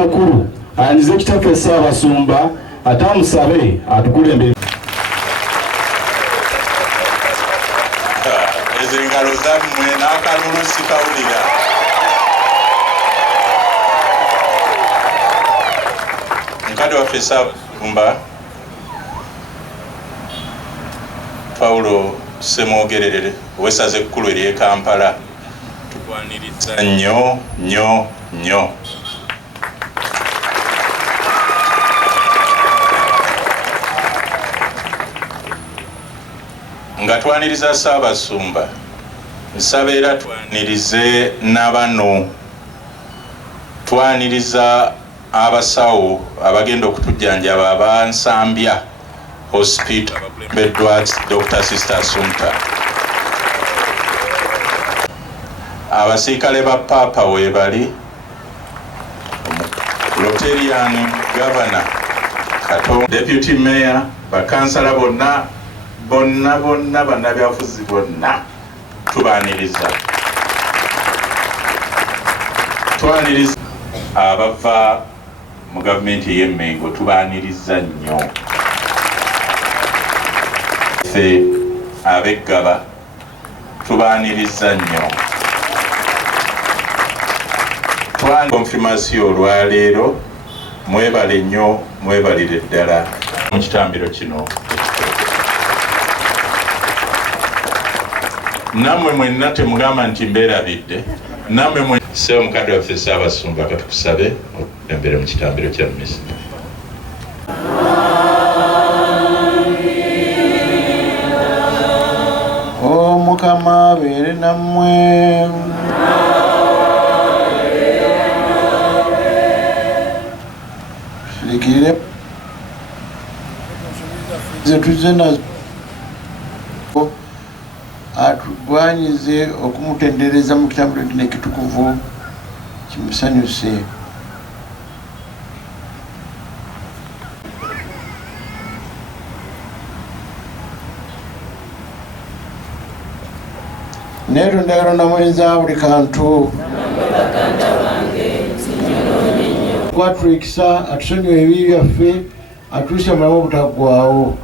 mukuru anyize kitaffe Ssaabasumba atamusabe atukulembere. Ezengalo zammwe n'akalulu sikawulira. Mukadde waffe Ssaabasumba Paulo Ssemwogerere ow'essaza ekkulu ery'e Kampala tukwaniriza nnyo nnyo nnyo. Nga twaniriza Ssaabasumba nsaba era twanirize n'abano, twaniriza abasawo abagenda okutujjanjaba abansambya hospital abakulembeddwa Dr. Sister Assumpta, abasiikale ba Papa weebali, Rotarian Governor Katonda, Deputy Mayor, bakansala bonna bannabyabufuzi bonna tubaaniriza. Twaniriza abava mu gavumenti y'Emmengo tubaaniriza nnyo. Ffe ab'Eggaba tubaaniriza nnyo. Konfirmasiyo olwaleero mwebale nnyo mwebalire ddala mu kitambiro kino. Nammwe mwenna temugamba nti mbeerabidde, nammwe mwe Ssebo Mukadde waffe Ssaabasumba katukusabe okulembera mu kitambiro kya mmisa. Mukama abeere nammwe. Sirikirire ze tuzze nazo atugwanyize okumutendereza mu kitambiro kino ekitukuvu kimusanyuse. Neero ndagala namweza buli kantu twatulekisa atusonyiwe ebibi byaffe atuuse mulamu obutaggwaawo.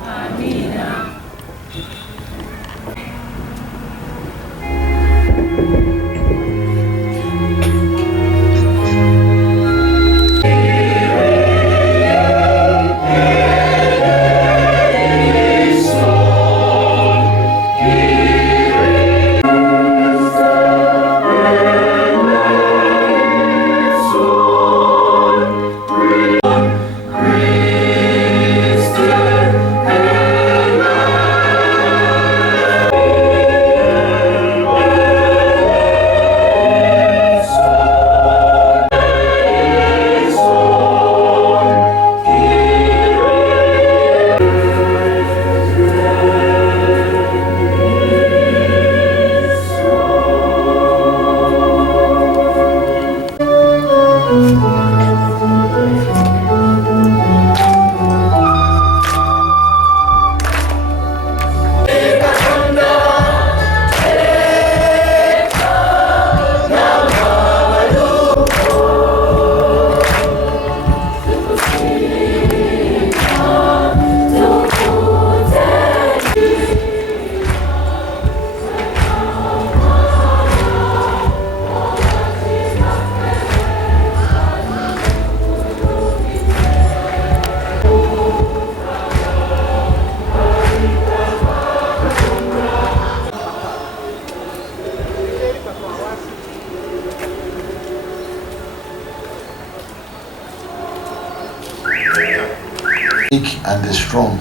And the strong.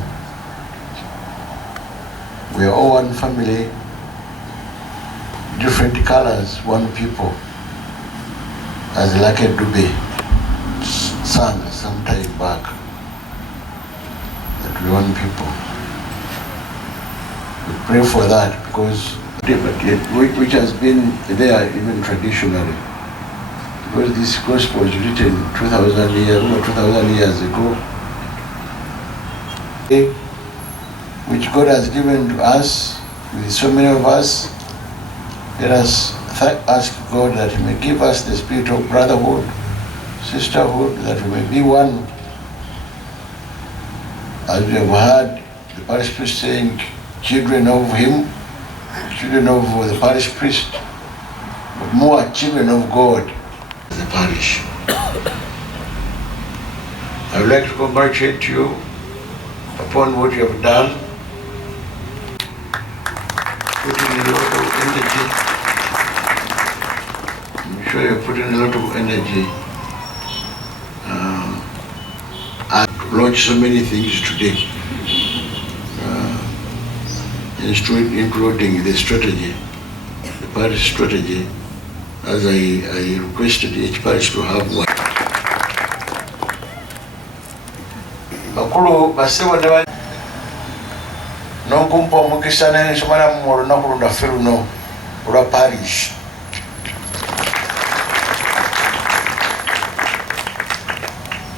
We are all one family, different colors, one people. As Lucky Dube sang some time back, that we one people. We pray for that because which has been there even traditionally. Because this gospel was written 2,000 years ago, which God has given to us, with so many of us. Let us ask God that He may give us the spirit of brotherhood, sisterhood, that we may be one. As we have heard the parish priest saying, children of Him, children of the parish priest, but more children of God, the parish. I would like to congratulate you upon what you have done, putting a lot of energy. I'm sure you're putting a lot of energy and launch so many things today, including the strategy, the parish strategy, as I requested each parish to have one. Bakulu basebo ne n'okumpa omukisa n'ensomala mu olunaku lunaffe luno olwa parish.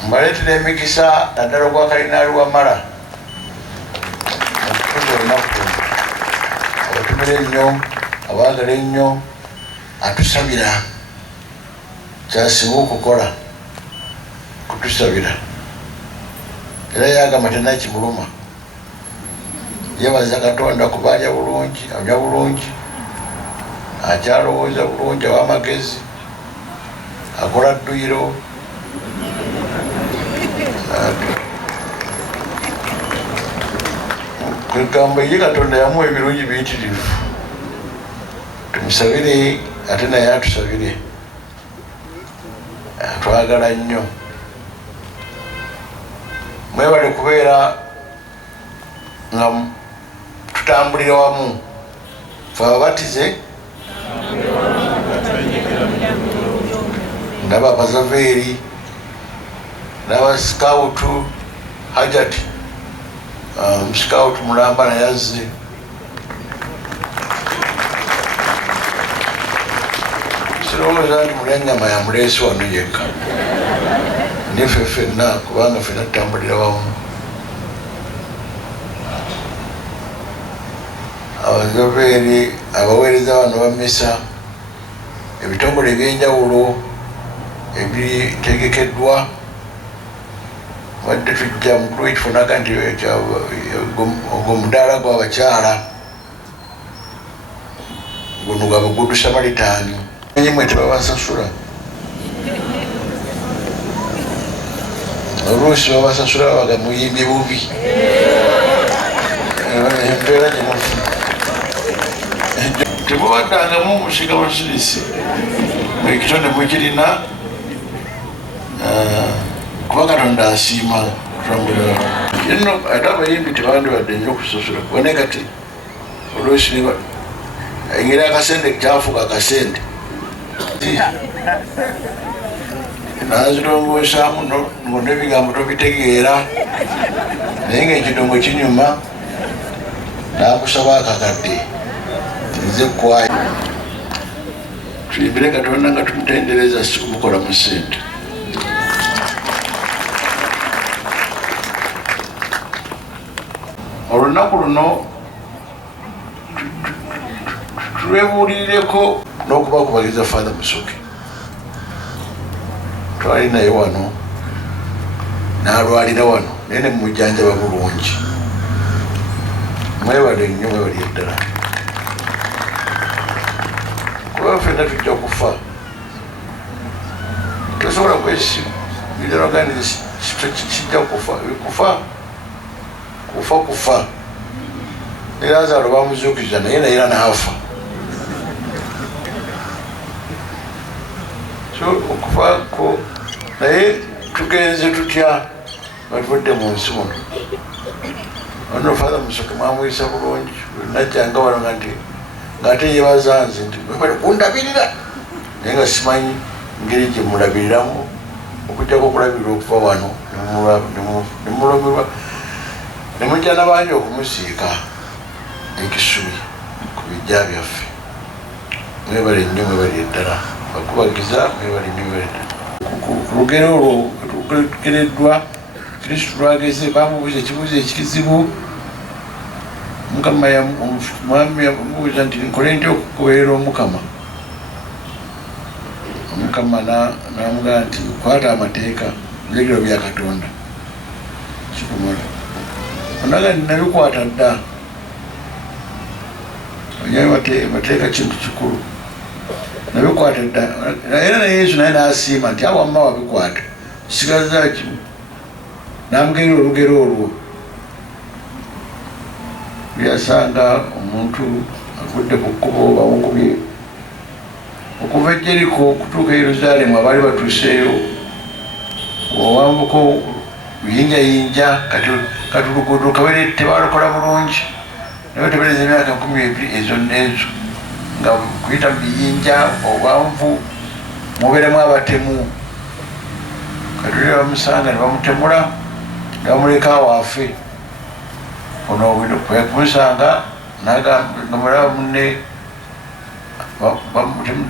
Mbaleetera emikisa naddala ogwa kalinaali wa Mara okutuza olunaku luno, abatumira ennyo, abaagala ennyo, atusabira, kyasiba okukola kutusabira. Era yagamba tennakimuluma, yeebaza Katonda kuba alya bulungi, anywa bulungi, akyalowooza bulungi, aw'amagezi, akola dduyiro kwegamba ye Katonda yamuwa ebirungi biyitirivu tumusabire ate naye atusabire atwagala nnyo mwebale kubeera nga tutambulira wamu fe ababatize n'abapazaveeri n'abasikawutu hajati musikawutu mulamba nayazze sirowooza nti mulengama yamuleesi wano yekka niffe ffenna kubanga ffenna tutambulira wamu abazaveeri abaweereza bano bamisa ebitongole ebyenjawulo ebitegekeddwa wadde tujja mukulu wekifunaga nti ogwo mudaala gw'abakyala guno gwa Good Samaritan nyimwe tebabasasula oluusi babasasula babaga muyimbye bubi embeera gyemufu tebubaddangamu mushiga basirisi ekitonde mwekirina kuba Katonda asiima kutambulira ino ate abayimbi tebandibadde nnyo okusasula kubone kati oluusi engeri akasente kyafuuka akasente nazirongosaamu ngonna ebigambo tobitegeera naye ngaekidongo kinyuma nakusaba akakadde nze kwayo tuyimbire Katonda nga tumutendereza si kumukola mu ssente olunaku luno tulwebuulirireko n'okubakubaliza Father Musoke twali naye wano n'alwalira wano naye ne mumujjanjaba bulungi mwebale nnyo mwebali eddala kuba ffenna tujja kufa tosobola kwesimu ngiraganiza kijja kufa kufa ne Lazaro bamuzuukiza naye era n'afa so okufako naye tugenze tutya batudde mu nsi muno ono Father Musoke mwamuyisa bulungi najjanga wano ng'ate yebaza nze nti mwebale kundabirira naye nga simanyi ngeri gye mulabiriramu okujjako okulabirira okuva wano nemulumirwa nemujja n'abangi okumusiika ekisubi ku bijja byaffe mwebale nnyo mwebali eddala bakubagiza mwebali nnyo mwebali eddala ku lugero olwo lugereddwa Kristo lwageze bamubuuza ekibuuzo ekizibu Mukama mwami yamubuuza nti nkole ntya okugoberera Omukama Omukama n'amugamba nti kwata amateeka ebiragiro bya Katonda kikumala onaga nabikwata dda amateeka kintu kikulu nabikwata dda era ne Yesu naye n'asiima nti awamma wabikwata kisigaza kimu n'amugerera olugero olwo byasanga omuntu agudde ku kkubo bamukubye okuva e Jeriko okutuuka e Yerusaalemu abaali batuuseeyo owambuko luyinjayinja kati oluguudo kabere tebalukola bulungi naye tebereza emyaka 20 ezo n'ezo nga kuyita mu biyinja obwanvu mubeeremu abatemu kati oli bamusanga ne bamutemula ne bamuleka awaafe ono kumusanga namulaba munne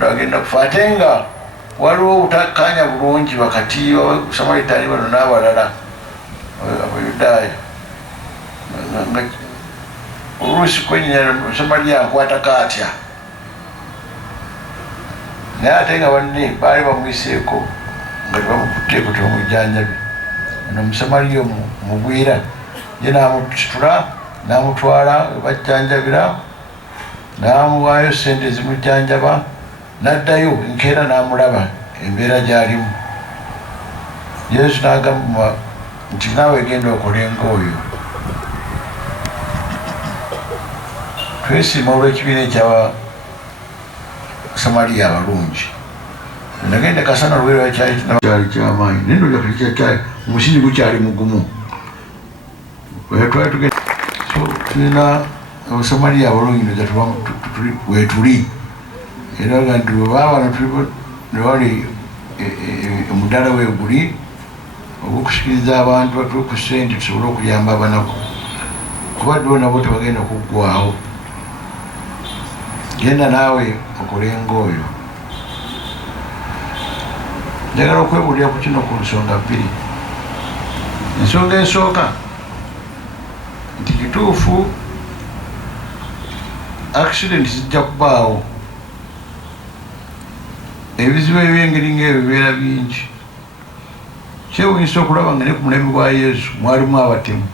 agenda kufa ate nga waliwo obutakkaanya bulungi wakati Samaritan bano n'abalala Abayudaaya oluusi kwenyinya Samaliya nkwatako atya naye ate nga banne baali bamwiseeko nga tebamukutteeko tebamujjanjabi ono Musamaliya mugwira ye n'amusitula n'amutwala bajjanjabira n'amuwaayo sente zimujjanjaba n'addayo enkeera n'amulaba embeera gy'alimu. Yesu n'agamba nti naawe genda okolenga oyo. Twesiima olw'ekibiina ekyaba Samaliya abalungi. Nagenda kasana lwera kyali kyamaanyi naye ndowooza omusingi gukyali mugumu. Twali tugenda tulina Abasamaliya abalungi wetuli era nga nti webaabano newali omuddala weeguli ogw'okusikiriza abantu batuwe ku ssente tusobole okuyamba abanaku kubaddewo nabo tebagenda kuggwawo. Genda naawe okolenga oyo. Njagala okwebulira ku kino ku nsonga bbiri. Ensonga esooka nti kituufu accident zijja kubaawo. Ebizibu eby'engeri ng'ebyo bibeera bingi. Kyewuunyisa okulaba nga ne ku mulembe gwa Yesu mwalimu abatemu.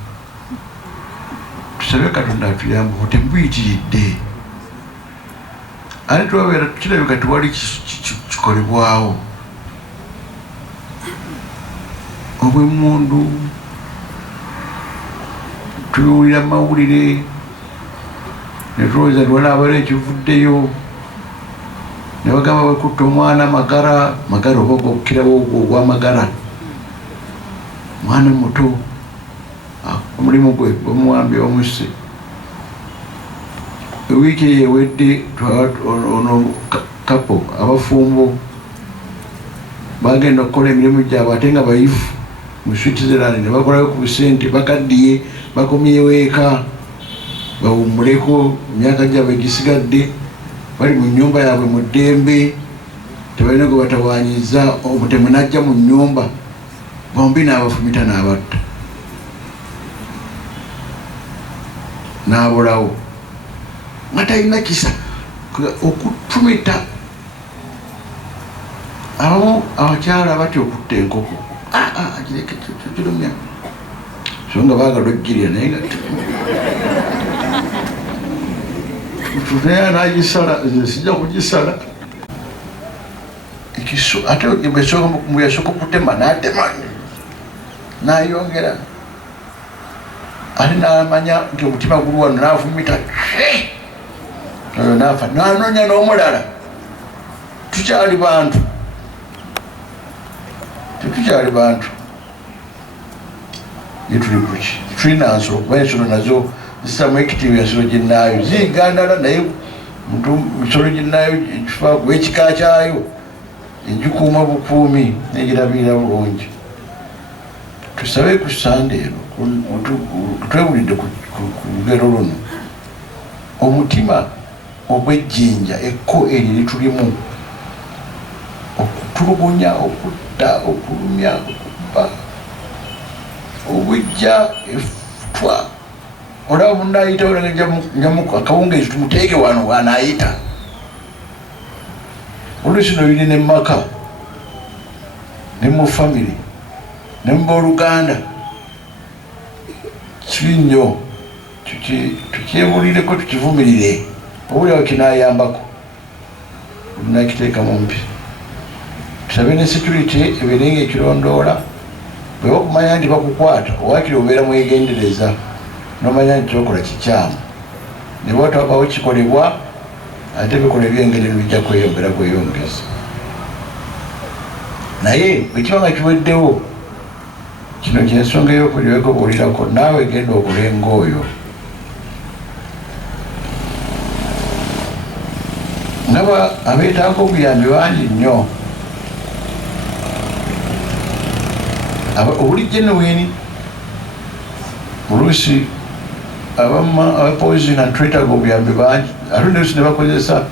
Tusabe Katonda atuyambe obutemu buyitiridde. Ate tubabeera kirabika tewali kikolebwawo. Obw'emmundu tubiwulira mu mawulire ne tulowooza lwanaabala ekivuddeyo ne bagamba bakutta omwana magara oba ogwokukirawo ogwo ogw'amagara. Mwana muto omulimu gwe bamuwambye bamusse. Ewiiki eyo ewedde ono kapo abafumbo bagenda okukola emirimu gyabwe ate nga bayivu mu Switzerland ne bakolayo ku busente bakaddiye bakomyewo eka bawummuleko emyaka gyabwe gisigadde bali mu nnyumba yaabwe mu ddembe tebalina gwe batawaanyiza. Omutemu n'ajja mu nnyumba bombi n'abafumita n'abatta n'abulawo nga talina kisa okufumita. Abamu abakyala batya okutta enkoko kireke kirumya so nga baagala oggirya naye nga naye anagisala nze sijja kugisala. Ate yasooka okutema n'atema n'ayongera ate n'amanya nti omutima guli wano n'afumita oyo n'afa n'anoonya n'omulala. Tukyali bantu tetukyali bantu ye tuli kuki tulina nsolo kuba ensolo nazo zissamu ekitiibwa ensolo ginnaayo ziyigandala naye ensolo ginnaayo ekifaa w'ekika kyayo egikuuma bukuumi negirabirira bulungi. Tusabe ku Sande eno twewulidde ku lugero luno omutima ogw'ejjinja ekko eryo litulimu okutulugunya okutta okulumya okuba obujja efutwa olaba munayita njamu akawungeezi tumuteeke wano wanaayita oluusi no biri ne maka ne mu famire ne mu booluganda kibi nnyo tukyebulireko tukivumirire obulyawo kinaayambako nakiteeka mu mpi. Tusabe ne security ebeere nga ekirondoola bwe bakumanya nti bakukwata owakiri obeera mwegendereza n'omanya nti kyokola kikyamu ne bwatabawo kikolebwa ate bikola ebyengeri bijja kweyongeza. Naye bwekiba nga kiweddewo kino kyensonga ey'okuliweko buulirako naawe genda okulenga oyo. Naba abeetaaga obuyambi bangi nnyo. Obuli genuine oluusi abapoison and twetaaga obuyambi bangi ate neluusi ne bakozesa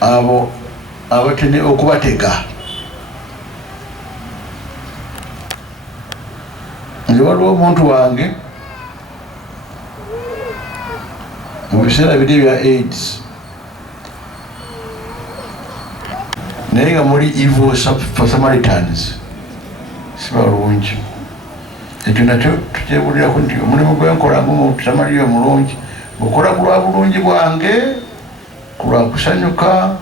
abo abatene okubatega. Nze waliwo omuntu wange mu biseera biri ebya AIDS naye nga muli evil Samaritans sibalungi. Ekyo nakyo tukyebulirako nti omulimu gwenkola Samaliya omulungi okola ku lwa bulungi bwange ku lwa kusanyuka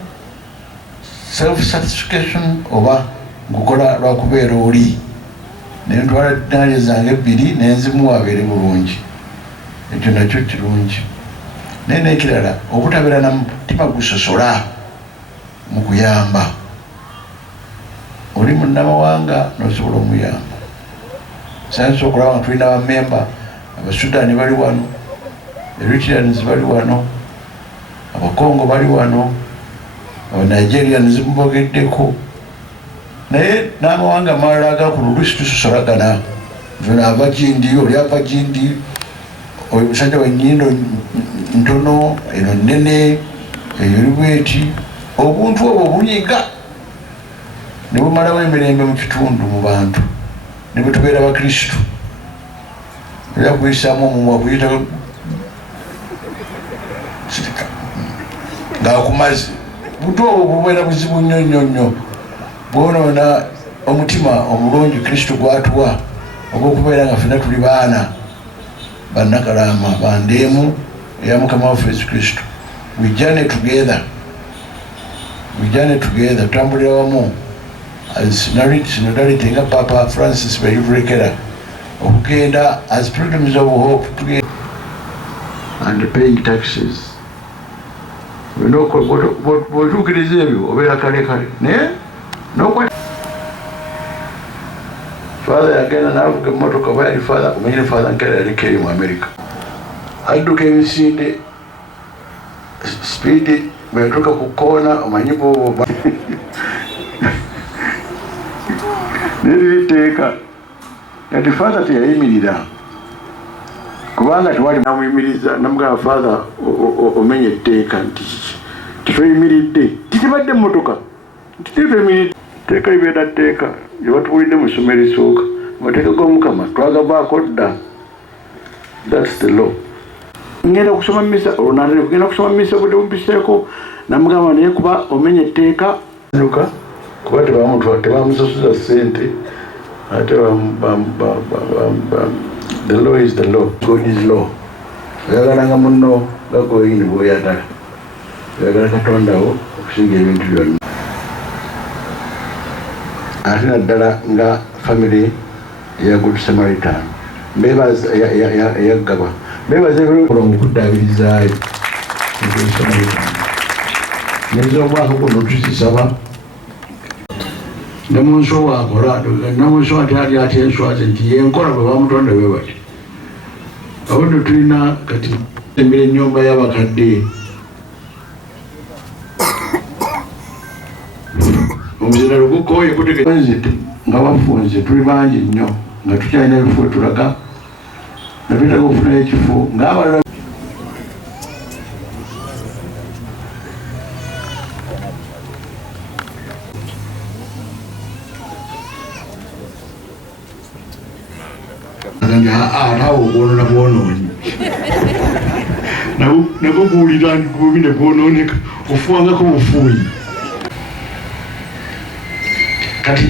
self satisfaction oba ngukola lwakubeera oli nentwala dinaali zange 2 nenzimuwa abeere bulungi, ekyo nakyo kirungi. naye n'ekirala obutabeera na mutima gusosola mu kuyamba. Oli munnamawanga n'osobola omuyamba. Science okulaba nga tulina abamemba Abasudani bali wano, Eritreans bali wano, Abakongo bali wano, Abanigerians mbogeddeko, naye n'amawanga amalala agakulusi tusosolagana. Nze ava Gindi, oli ava Gindi, oyo musajja w'ennyindo ntono, eno nnene, eyo eri bweti. Obuntu obwo bunyiga ne bumalawo emirembe mu kitundu mu bantu, ne bwe tubeera Bakristu. Era kuyisaamu omumwa kuyita ng'akumaze. Buntu obwo bubeera buzibu nnyo nnyo nnyo. Bwonoona omutima omulungi Kristu gwatuwa ogw'okubeera nga ffenna tuli baana bannakalama bandeemu eya Mukama waffe Yesu Kristu. We journey together. We journey together. Tutambulira wamu as synodality nga Papa Francis Beyuvurekera okugenda as pilgrims of hope together and paying taxes. Bw'otuukiriza ebyo obeera kale kale naye n'okwa Father yagenda n'avuga emmotoka bwe yali Father, omanyire Father Nkera yaliko eyo mu America, adduka emisinde speed bwe yatuuka ku koona omanyi bwoba neriteeka kati Father teyayimirira kubanga tewali namuyimiriza, namugamba Father omenye etteeka nti titoyimiridde titibadde emmotoka tititoyimiridde teeka libeera tteeka gye batuwulidde mu ssomero esooka amateeka g'Omukama twagavaako dda. That's the law. Ngenda kusoma misa olunatale kugenda kusoma misa budde bumpiseeko namugamba naye kuba omenye etteeka kuba tebamusasuza ssente ate the law is the law. God is law. Oyagalanga munno nga goyini bw'oyagala, oyagala Katondawo okusinga ebintu byonna. Ate naddala nga family eya Good Samaritan beebaza eyaggaba beebaza okuddaabirizayo Good Samaritan neza omwaka guno tuzisaba namunso wakola namunso ate ali ati enswazi nti yenkola bwe bamutonda bwe bati abadde tulina kati embira ennyumba y'abakadde omuzira lugukoye kutegeezete nga bafunze tuli bangi nnyo nga tukyalina ebifo tulaga nga twetaaga okufunayo ekifo ng'abalala nawe ogwonona bwonoonyi nako kuwulira nti gubi ne bwonooneka ofuwangako bufuuyi. Kati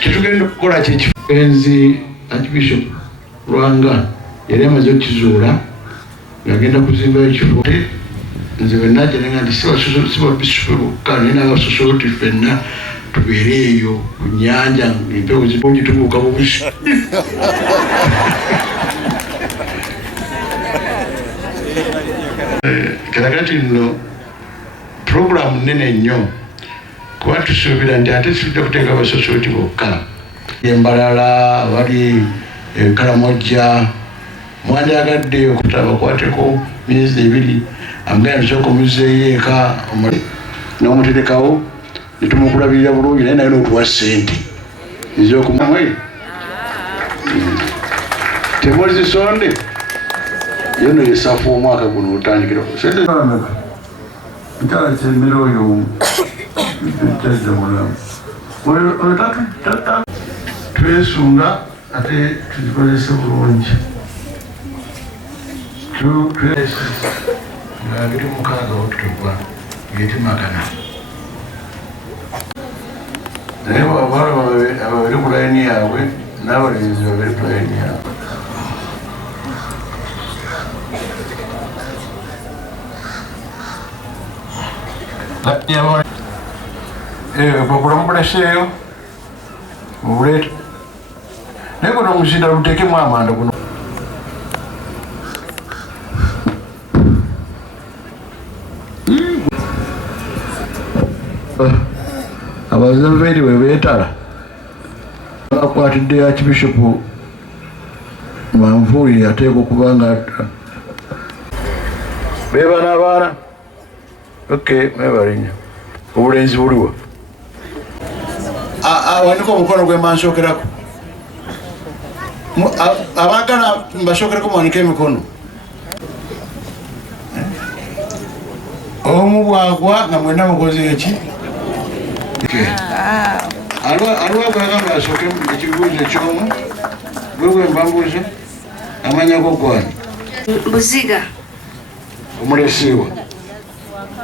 kyetugenda okukola kyekifuenzi Archbishop Lwanga yali amaze okukizuula ng'agenda kuzimbayo ekifo. Nze bwe nagenanga nti sibabisupe bokka naye n'abasosoloti ffenna tubeere eyo ku nnyanja empewo zibungi tubuuka bubusi. Kakati nno puroguramu nnene nnyo kuba tusuubira nti ate tujja kuteeka abasosoloti bokka embalala bali Karamojja mwandyagadde okuta bakwateko myezi 2 amugenda tusooka omuzeeyo eka n'omuterekawo ne tumukulabirira bulungi naye naye n'otuwa ssente ez'okumwe temuli zisonde yono yesafu omwaka guno otandikira sente nkyala kyemera oyo kyajja mulamu twesunga ate tuzikozese bulungi nga biri mukaaga October getimagana naye abawala ababiri ku layini yaabwe n'abalenzi babiri ku layini yaabwe. Bakula mukuleseeyo mubuleeta naye kuno omuzinda luteekemu amanda kuno. Abazaveeri bwe beetala bakwatidde Archbishop Manvuuli ateekwa okuba nga beebana abaana mwebalinya obulenzi buliwa awanika omukono gwe mansookerako abaagala mbasookerako muwanike emikono omu bwagwa nga mwenna mukoze eki aliwo gwagamba asooke ekibuuzo ekyomu gwegwe mbambuuza amanya gogwani Buziga omulesiibwa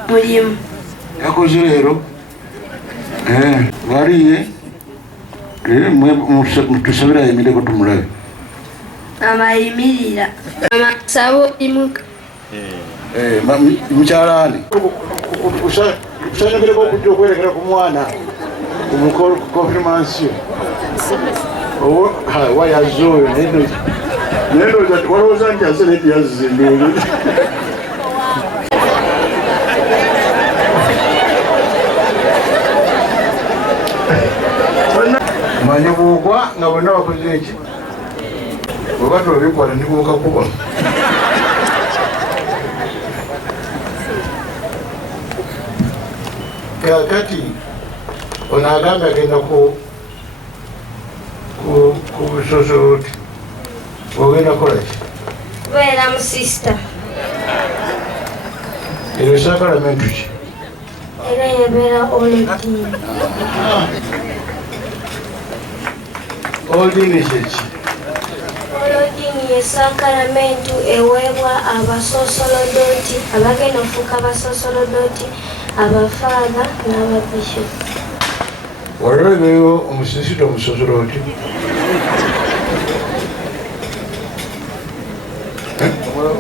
mulimu yakoze leero waliye tusabira ayimireko tumulabe amayimirira amasabo imuka mukyalaani kusanyigereko okujja okwerekera ku mwana konfirmansiyo wayaze oyo walowooza nti ase naye tiyazizindulu manye bwogwa nga bonna bakoze eki bweba tobikwata ndibwoka kuba kakati ono agambe agenda ku busosoloti ogenda kolaki kubeera musista eyo sakalamentu ki era yebeera olediini oldiini kyeki olodiini ye sakalamentu eweebwa abasosolodoti abagenda okufuuka abasosolodoti abafaada n'ababishopu waliwebeyo omusisita omusosoloti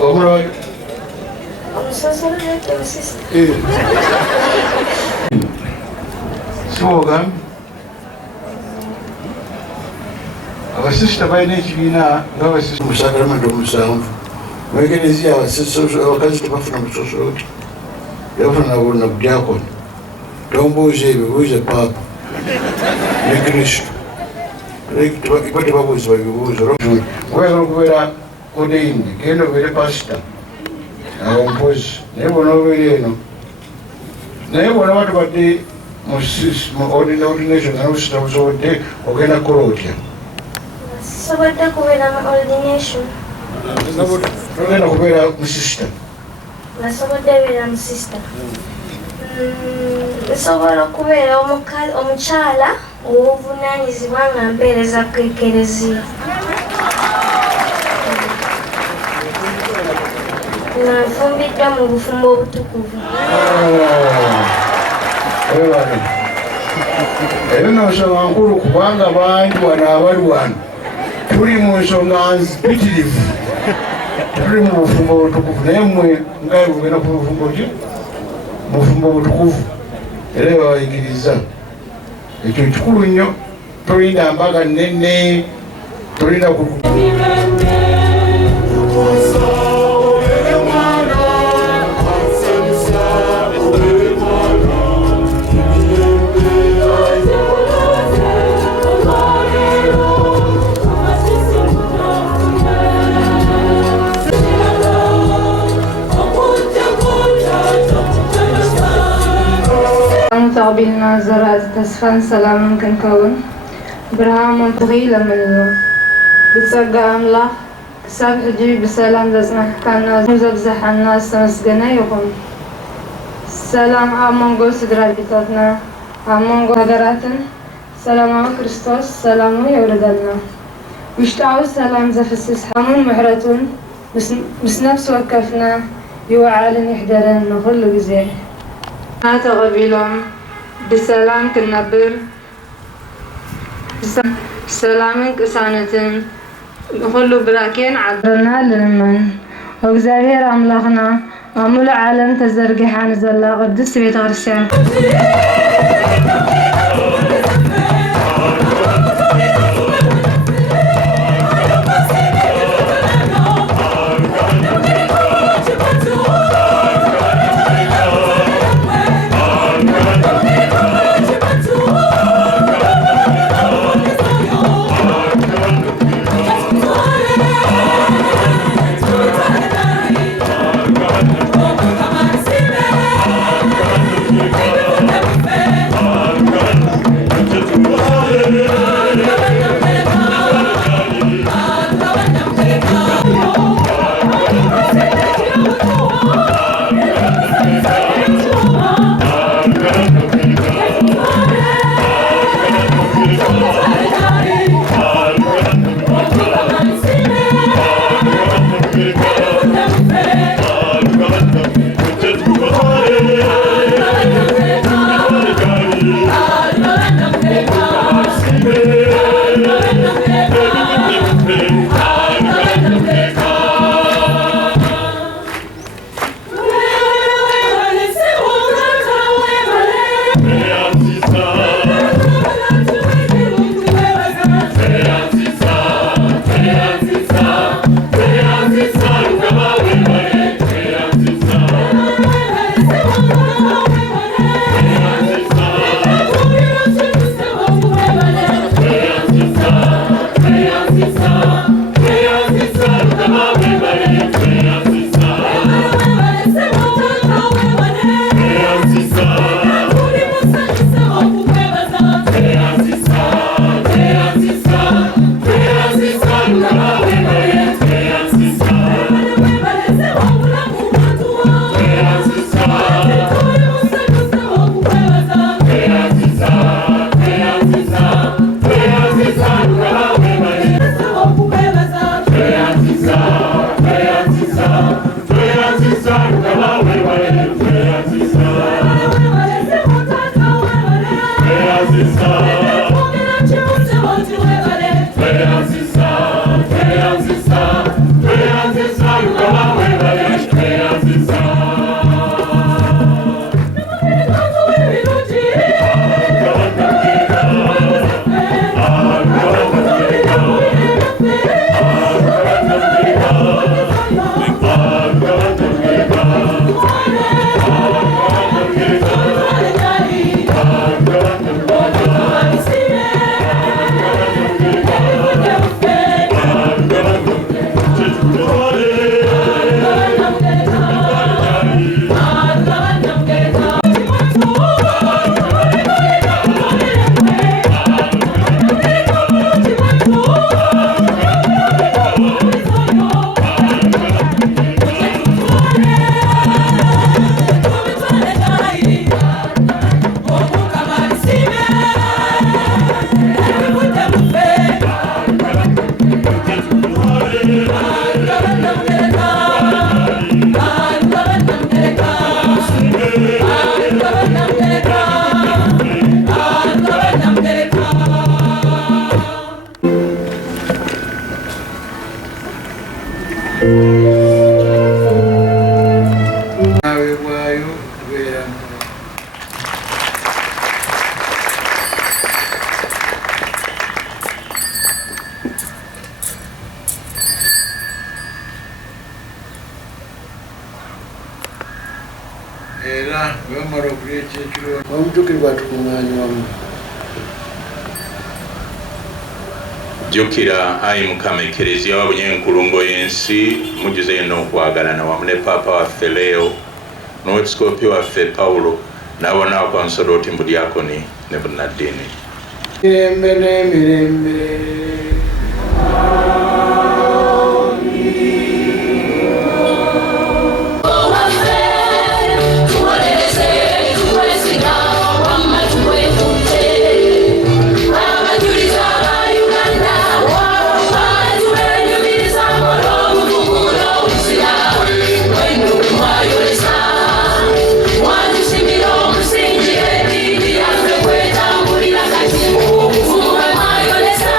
omulayo omusosolodoti omusista siwogambe abasisita balina ekibiina ngaabasisita musakaramento omusanvu mwegenezia abakazi tebafuna musosoloti yabafuna nabona budyakoni tombuuza ebyo buuza paapa ne kristo iba tebabuuzibwa bibuuzo wayagala okubeera odeindi genda obeere pasita awo mpozi naye bona obeera eno naye bona batubadde mu ordination nanosita busobodde ogenda kukola otya sobodde kubeera mu ordination togenda kubeera musisita nasobodde beera musista nsobola okubeera omukyala ow'obuvunaanyizibwa nga mpeereza ku ekereziya nga nfumbiddwa mu bufumbo obutukuvu ebyo nosoma nkulu kubanga bangi wano abali wano tuli mu nsonga mpitirivu tuli mu bufumbo obutukuvu naye mmwe ngaye bugenda ku bufumbo ki bufumbo obutukuvu era babayigiriza ekyo kikulu nnyo tolinda mbaga nene tolinda قبلنا زرعت تسفن سلام كنكون برهام طويلة منه بتصقى أملاح كساب حجي بسلام دزنا كان مزبزح الناس مسجنا يقوم سلام أمانغو سدرا بيتاتنا أمانغو هدراتن سلام كريستوس سلام يوردنا ويشتعو سلام زفسس حمون محرتون بس نفس وكفنا يوعالن يحضرن نخلو بزيه هذا قبيلهم بسلام كنبر سلام كسانة كله براكين عبرنا لمن وإግዚአብሔር አምላክና وملء عالم تزرقحان زلا قدس بيت غرسان era bamara okuleeta ekiro bamutukire batukuŋŋaanya wamu. Jjukira ayi Mukama Ekereziya wabunye enkulungo y'ensi mujuze yenna okwagalana wamu ne Paapa waffe Leo n'Owepisikoopi waffe Pawulo n'abona Abansolooti mu Diakoni ne Bunnaddiini. Mirembe n'emirembe. Mayonesa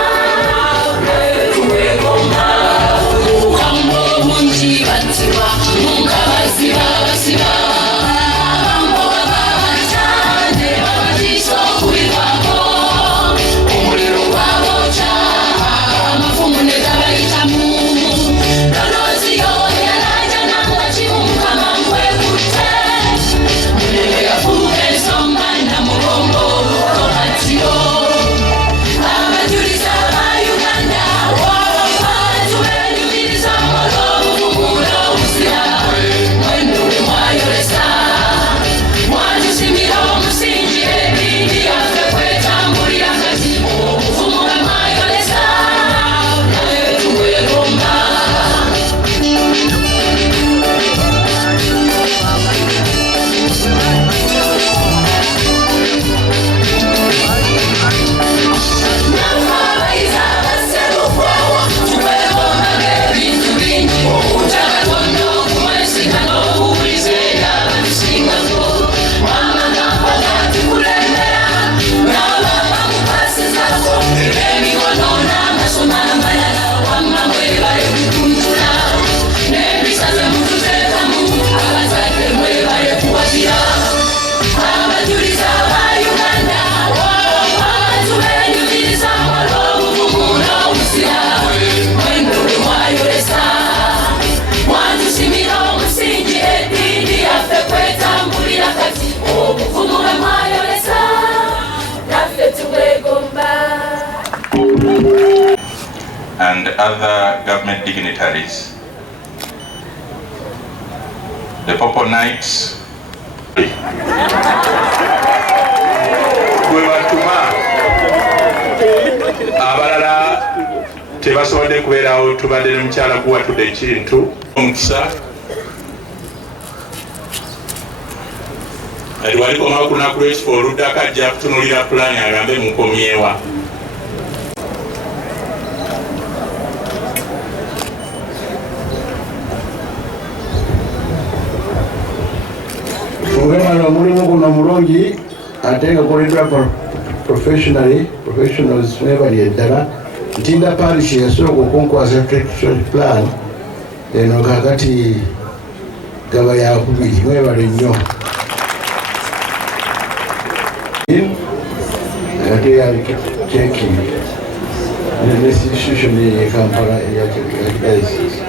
other government dignitaries, the Purple Knights, abalala tebasobodde kubeerawo, tubadde ne mukyala kuwatudde ekintu omukisa ati walikomawo ku lunaku lw'ekifo oluddako ajja kutunulira pulaani agambe mukomyewa. Ogenda omulimu guno mulungi ate nga gukoleddwa professionals mwebali eddala. Ntinda parish yasooka okunkwasa plan eno kakati gaba yakubiri, mwebale nnyo. Ate yalikecheki institution ye Kampala eyakidiocese.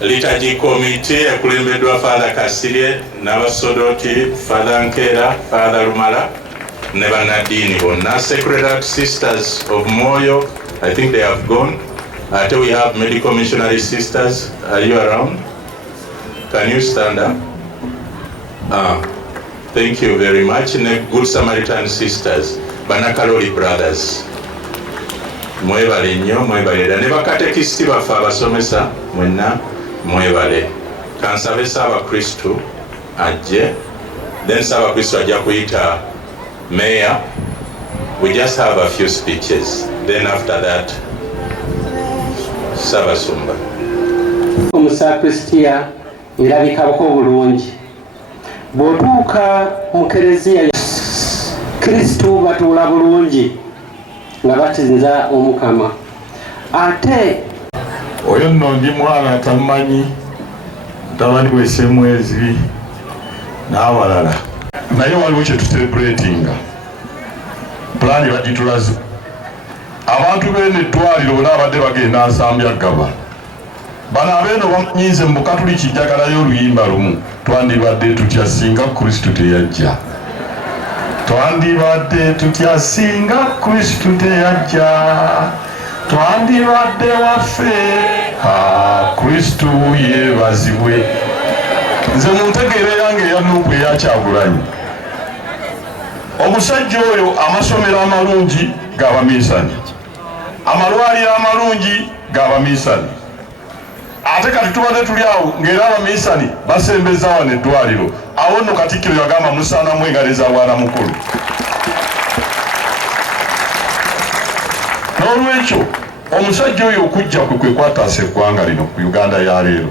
Liturgy Committee ekulembeddwa Father Kasirye n'abasodoti Father Nkera, Father Lumala ne bannaddiini bonna. Secretariat Sisters of Moyo, I think they have gone. Ate we have Medical Missionary Sisters. Are you around? Can you stand up? Thank you very much. Ne Good Samaritan Sisters, Banakaloli Brothers. Mwebale nnyo, mwebale dda. Ne bakatekisiti baffe abasomesa mwenna mwebale. Kansabe Ssaabakristu ajje, then Ssaabakristu ajja kuyita Mayor. We just have a few speeches, then after that Ssaabasumba. Omusakristiya erabikako bulungi. Bw'otuuka mu kereziya Kristu batuula bulungi nga batinza Omukama. Ate oyo nno ndi mwana tamanyi mutabani we Ssemwezi n'abalala, naye waliwo kye tucelebratinga. Pulaani bagitulaze. Abantu b'eno eddwaliro bonna abadde bagenda Nsambya Gaba, bano abeeno bamanyiize mu Bukatuliki njagalayo oluyimba lumu, twandibadde tutya singa Kristu teyajja. Twandibadde tutya singa Kristu teyajja. Twandibadde waffe Kristu yeebazibwe. Nze muntegeera yange eya Nuupu eya Kyagulanyi. Omusajja oyo amasomero amalungi g'Abaminsani, amalwaliro amalungi g'Abaminsani. Ate kati tubadde tuli awo ng'era Abaminsani basembeza wano eddwaliro. Awo nno Katikkiro yagamba musaanamu engalo za bwana mukulu. N'olwekyo omusajja oyo okujja kwe kwataasa eggwanga lino ku Uganda ya leero,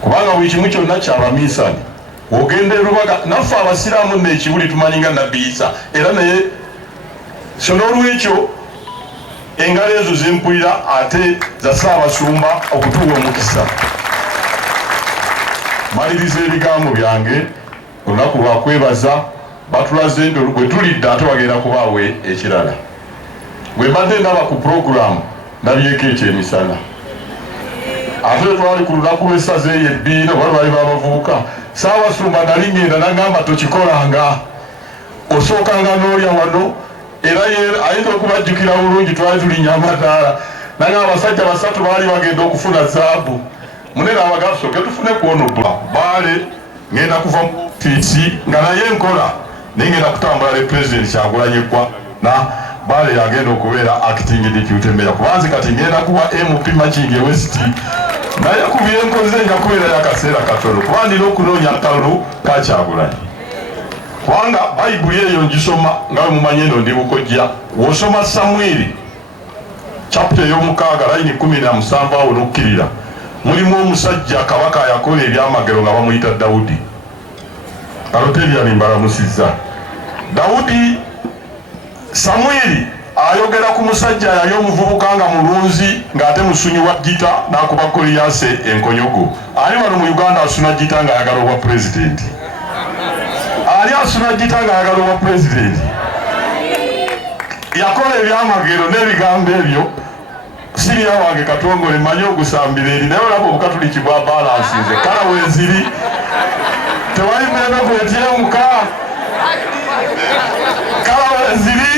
kubanga buli kimu kyonna ky'Abaminsani. Ogenda Lubaga, naffe Abasiraamu nno ekibuli tumanyi nga Nabbi Isa, era naye so n'olwekyo engalo ezo zempulira ate za Ssaabasumba okutuwa omukisa. Maliriza ebigambo byange, olunaku lwa kwebaza batulaze ndo bwe tulidde ate bagenda kubaawo ekirala. Bwe mbadde ndaba ku puroguramu ndabyeko ekyemisana. Ate twali ku lunaku lw'essaza eyo ebbiina wali bali b'abavubuka, Ssaabasumba nali ngenda n'agamba tokikolanga, osookanga n'olya wano, era ayinza okubajjukira bulungi twali tulinnya amataala. N'agamba abasajja basatu baali bagenda okufuna zaabu. Munene abagamba soke tufune kuono Baale ngenda kuva mu ofiisi nga naye nkola naye ngenda kutambula ne Pulezidenti Kyagulanyi na Baale yagenda okubeera acting deputy mayor. Kubanze kati ngenda kuwa MP Makinge West naye ku byenkoze nja kubeerayo akaseera katono kuba ndina okunoonya akalulu ka Kyagulanyi. Kubanga Bayibuli eyo ngisoma nga bwe mumanyi eno ndi Bukojja. W'osoma Samwiri chapter ey'omukaaga layini 17 awo n'okkirira, mulimu omusajja kabaka yakola ebyamagero nga bamuyita Dawudi. Kaloteryani mbalamusizza. Dawudi Samwiri ayogera ku musajja yali omuvubuka nga mulunzi ng'ate musunyi wa gita n'akuba Goliyaasi enkonyogo. Ali wano mu Uganda asuna gita ng'ayagala obwa pulezidenti. Ali asuna gita ng'ayagala obwa pulezidenti. Yakola ebyamagero n'ebigambo ebyo siriya wange Katongole mmanyi ogusambira eri naye olaba obukatuliki bwa balansinze kala weziri tewali muleme gwetyemuka kala weziri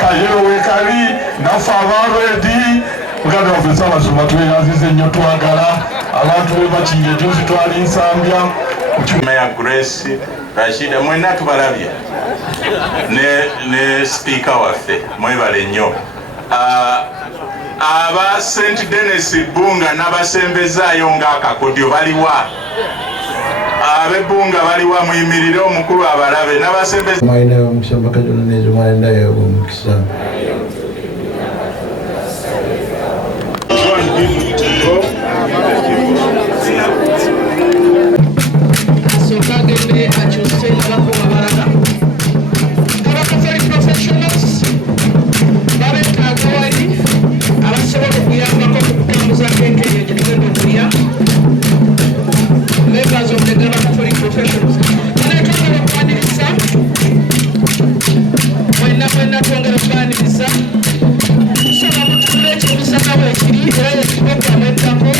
kayero wekali naffe abalwedi muganda waffe Ssaabasumba tweyazize nnyo twagala abantu bebakinga ejuzi twali nsambya Mayor Grace Rashida mwena tubalabye ne speaker waffe mwebale nnyo aba St. Denis Bunga n'abasembezaayo ng'akakodyo baliwa ab'Ebbunga baliwa muyimirire omukulu abalabe n'abasembeza Maina omusamba Katonda n'ezimwalenda yaabwe omukisa members of the Ghana Catholic professionals. When twongera kubaniriza tusaba mutule ekyomusana wekiri era ekipogulamu ettako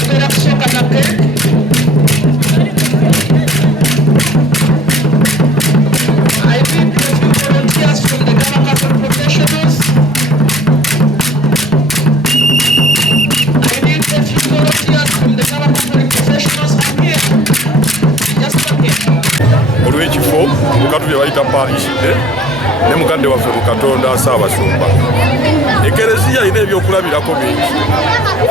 tugenda kusooka na keke I need a few volunteers from the Ghana Catholic professionals. I need a few volunteers from the Ghana Catholic professionals. I'm here. Just come here. olw'ekifo mukatulye bayita parishide ne mukadde waffe ku Katonda Ssaabasumba ekereziya ina ebyokulabirako bingi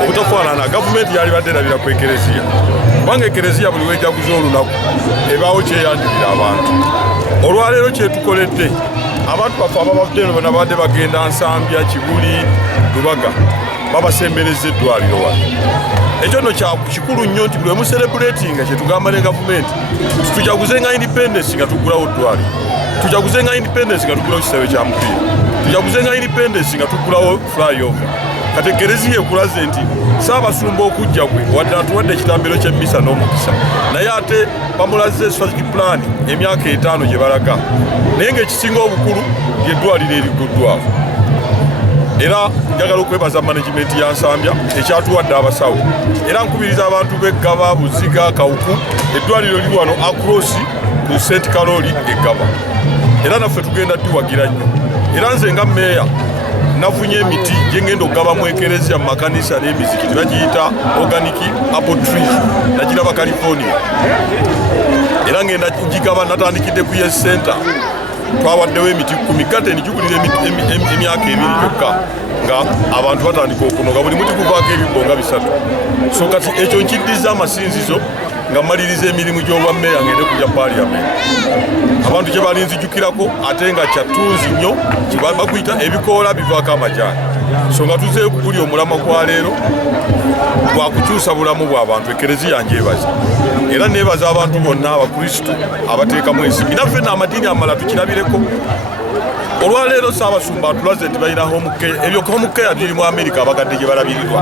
obutafaanana gavumenti yali badde erabira ku ekereziya kubanga ekereziya buli weejaguza olunaku ebaawo kyeyanjulira abantu olwaleero kyetukoledde abantu baffe ababadde eno bonna badde bagenda Nsambya Kibuli Lubaga babasembereza eddwaliro wano ekyo nno kikulu nnyo nti buli emuserebuletinga kyetugamba ne gavumenti tujaguze nga independence nga tugulawo ddwaliro tujaguze nga independence nga tugulawo kisaawe kya mupiira tujaguze nga independence nga tugulawo flyover kati ekereziya ekulaze nti Ssaabasumba okujja gwe wadde atuwadde ekitambiro ky'emmisa n'omukisa naye ate bamulaze strategic plan emyaka 5 gye balaga naye ng'ekisinga obukulu ly'eddwaliro erigguddwawo era njagala okwebaza management ya Nsambya ekyatuwadde abasawo era nkubiriza abantu b'Eggaba Buziga Kawuku eddwaliro liri wano across ku St. Karoli Eggaba era naffe tugenda tuwagira nnyo era nze nga mmeeya nafunye emiti gye ngenda okugabamu ekereziya mu makanisa n'emizikiti bagiyita organic apple trees nagiraba California era ngenda ngigaba natandikidde ku Yes Center twawaddewo emiti 10 kate nijugulira emyaka 2 gyokka nga abantu batandika okunoga buli muti guvaako ebibonga 3 so kati ekyo nkiddiza amasinzizo nga maliriza emirimu gy'obwammeeya ngende kujja parliament abantu gye balinzijukirako ate nga kyattunzi nnyo bakuyita ebikoola bivaako amajaani so nga tuzeeku guli omulama gwa leero gwakukyusa bulamu bw'abantu ekereziya njebaza era nebaza abantu bonna abakristu abateekamu ensimbi naffe n'amadiini amala tukirabireko olwaleero Ssaabasumba atulaze nti balina homukeya ebyo homukeya biri mu Amerika abagadde gye balabirirwa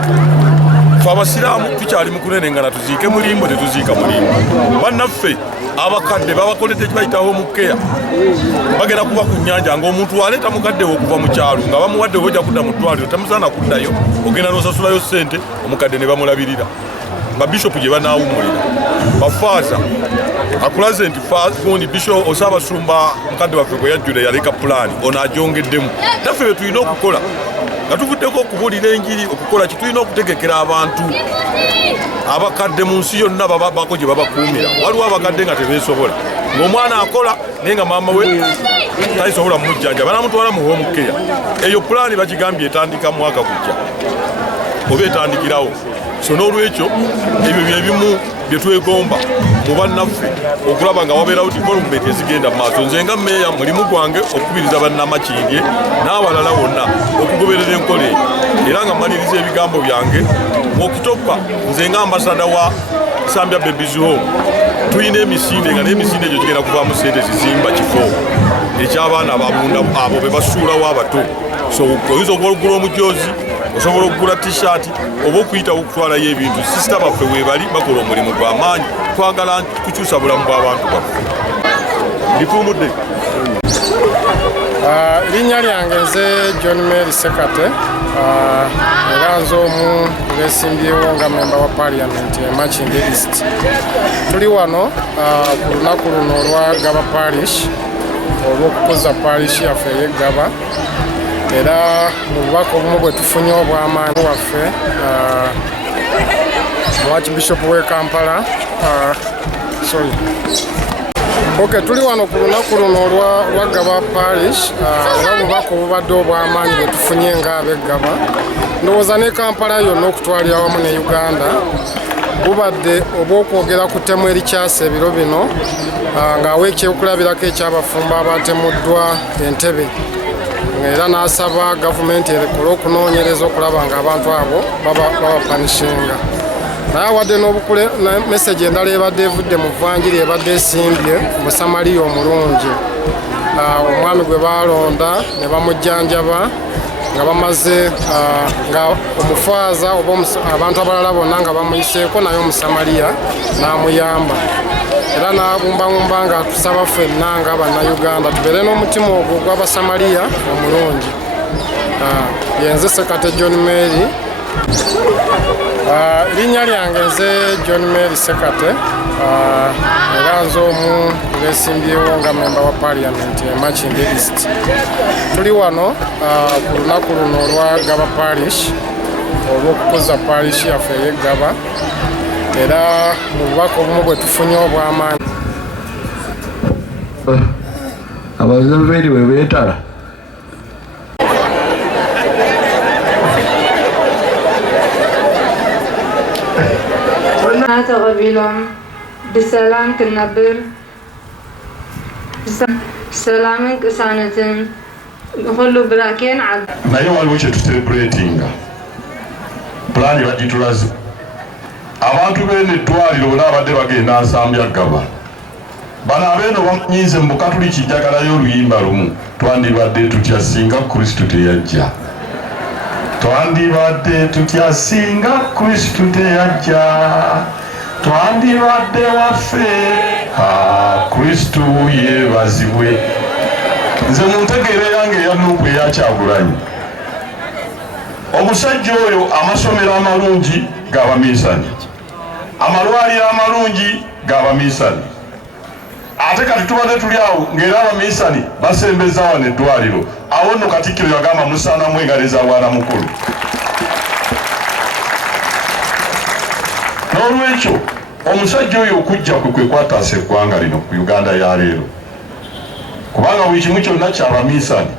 ffe abasiraamu tukyali mu kunene nga natuziike mulimbo tetuziika mulimbo bannaffe abakadde babakoledde kibayita homukeya bagenda kuba ku nnyanja ng'omuntu aleeta mukadde we okuva mu kyalo nga bamuwadde ojja kudda mu ddwaliro tamusaana kuddayo ogenda n'osasulayo ssente omukadde ne bamulabirira babishopu gye banaawumulira bafaaza akulaze nti gundi Bishop Ssaabasumba mukadde waffe gwe yajjula yaleka pulaani ono agyongeddemu naffe bye tulina okukola nga tuvuddeko okubuulira enjiri okukola kitulina okutegekera abantu abakadde mu nsi yonna bako gye babakuumira waliwo abakadde nga tebeesobola ng'omwana akola naye nga maama we tayisobola mumujjanja banamutwala mu homukeya eyo pulaani bagigambye etandika mwaka gujja oba etandikirawo so n'olwekyo ebyo byebimu bye twegomba mu bannaffe okulaba nga wabeerawo development ezigenda mu maaso nze nga mmeeya mulimu gwange okukubiriza bannamakindye n'abalala wonna okugoberera enkola eyo era nga mmaliriza ebigambo byange mu okutopa nze nga ambasada wa Nsambya Babies Home tulina emisinde nga n'emisinde egyo kigenda kuvaamu ssente zizimba kifo eky'abaana ababunda abo be basuulawo abato so oyinza okugula omujoozi osobola okugula t-shirt oba okuyitawo okutwalayo ebintu sisita baffe weebali bakola omulimu gw'amaanyi twagala kukyusa bulamu bw'abantu baffe lituumudde linnya lyange nze John Mary Sekate era nze omu besimbyewo nga memba wa parliament e Machinga East. Tuli wano ku lunaku luno olwa Gaba parish olw'okukuza parish yaffe ey'Egaba, era mu bubaka obumu bwe tufunye obw'amaanyi waffe Archbishop w'e Kampala tuli wano ku lunaku luno olwa Gaba parish era obubaka obubadde obw'amaanyi bwe tufunye ng'ab'Egaba, ndowooza ne Kampala yonna okutwalira wamu ne Uganda, bubadde obw'okwogera ku ttemu erikyasa ebiro bino ng'awa ekyokulabirako eky'abafumbo abatemuddwa Entebbe, era n'asaba gavumenti erekole okunoonyereza okulaba ng'abantu abo babapanishinga. Naye awadde n'obukule message endala ebadde evudde mu Vvanjiri ebadde esimbye mu Samaliya omulungi, omwami gwe balonda ne bamujjanjaba nga bamaze nga omufaaza oba abantu abalala bonna nga bamuyiseeko naye Omusamaliya n'amuyamba, era n'abumbabumba nga tusaba ffenna nga Bannayuganda tubeere n'omutima ogwo gw'Abasamaliya omulungi. Yenze Sekate John Mary, erinnya lyange nze John Mary Sekate, era nze omu besimbyewo nga memba wa parliament e Machinga East. Tuli wano ku lunaku luno olwa Gaba parish olw'okukuza parish yaffe ey'Egaba, era mu bubaka obumu bwe tufunye obw'amaanyi. Abazeveri bwe beetala تغبيلهم بسلامك النبر سلامك سانة كله براكين عد naye waliwo kye tutelebratinga pulaani bagitulaze abantu bene eddwaliro bonna abadde bagenda nsambya Gaba bano abeeno bamanyize mu Bukatuliki njagalayo oluyimba lumu, twandibadde tutya singa Kristo teyajja, twandibadde tutya singa Kristo teyajja, twandibadde waffe Kristo yeebazibwe. Nze muntegeere yange eya Nuupu eya Kyagulanyi, omusajja oyo amasomero amalungi g'Abaminsani, amalwaliro amalungi g'Abaminsani, ate kati tubadde tuli awo ng'era Abaminsani basembeza wano eddwaliro. Awo nno Katikkiro yagamba musaanamu engalo za bwana mukulu. N'olwekyo omusajja oyo okujja kwe kwataasa eggwanga lino ku Uganda ya leero, kubanga buli kimu kyonna ky'Abaminsani.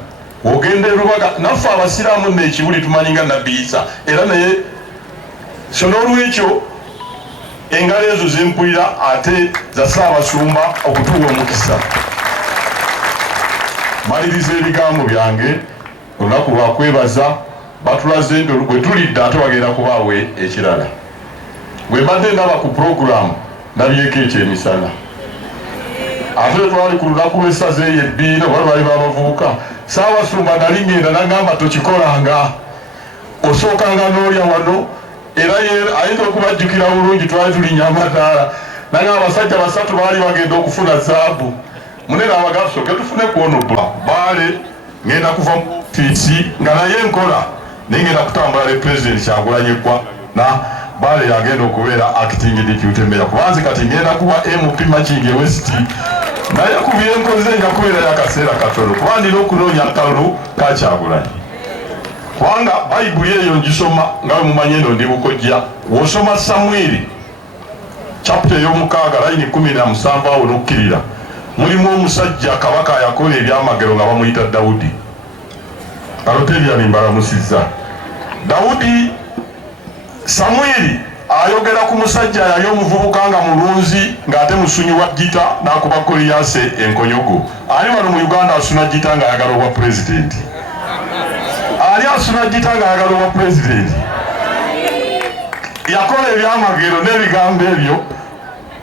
Ogenda Lubaga naffe Abasiraamu nno ekibuli tumanyi nga Nabbi Isa, era naye so n'olwekyo engalo ezo zempulira ate za Ssaabasumba okutuwa omukisa. Maliriza ebigambo byange olunaku lwa kwebaza, batulaze bwe tulidde ate bagenda kubaawo ekirala. Bwe mbadde ndaba ku puroguramu ndabyeko ekyemisana, ate twali ku lunaku lw'essaza eyo ebbiina oba lwali babavubuka, Ssaabasumba nali ngenda nagamba tokikolanga, osookanga n'olya wano, era ayinza okubajjukira bulungi twali tulinnya amataala, nagamba abasajja basatu baali bagenda okufuna zaabu, munene abagamba soke tufune kuono Baale ngenda kuva mu ofiisi nga naye nkola naye ngenda kutambula ne President Kyagulanyi na Baale yagenda okubeera acting deputy mayor, kubanze kati ngenda kuwa MP Machinga West, naye ku byenkoze nja kubeerayo akaseera katono kuba ndina okunoonya akalulu ka Kyagulanyi. Kubanga Bayibuli eyo ngisoma nga bwe mumanyi eno ndi Bukojja, w'osoma Samwiri chapter ey'omukaaga layini 17 awo n'okkirira, mulimu omusajja kabaka yakola ebyamagero nga bamuyita Dawudi. Kaloteryani mbalamusizza Dawudi. Samwiri ayogera ku musajja yali omuvubuka nga mulunzi ng'ate musunyi wa gita n'akuba Koliyase enkonyogo. Ali wano mu Uganda asuna gita ng'ayagala obwa president. Ali asuna gita ng'ayagala obwa president. Yakola ebyamagero n'ebigambo ebyo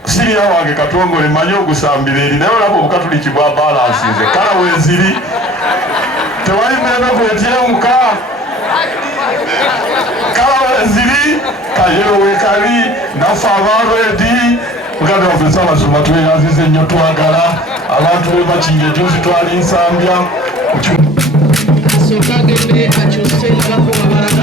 siriya wange Katongole manyi ogusambira eri, naye olaba Obukatuliki bwa balansinze kala weziri tewali mwena gwetyemuka kala weziri kayero wekali naffe abalwedi muganda waffe Ssaabasumba tweyazize nnyo twagala abantu be Machinga ejuzi twali nsambya asooka agende akyuse nga bakuba balala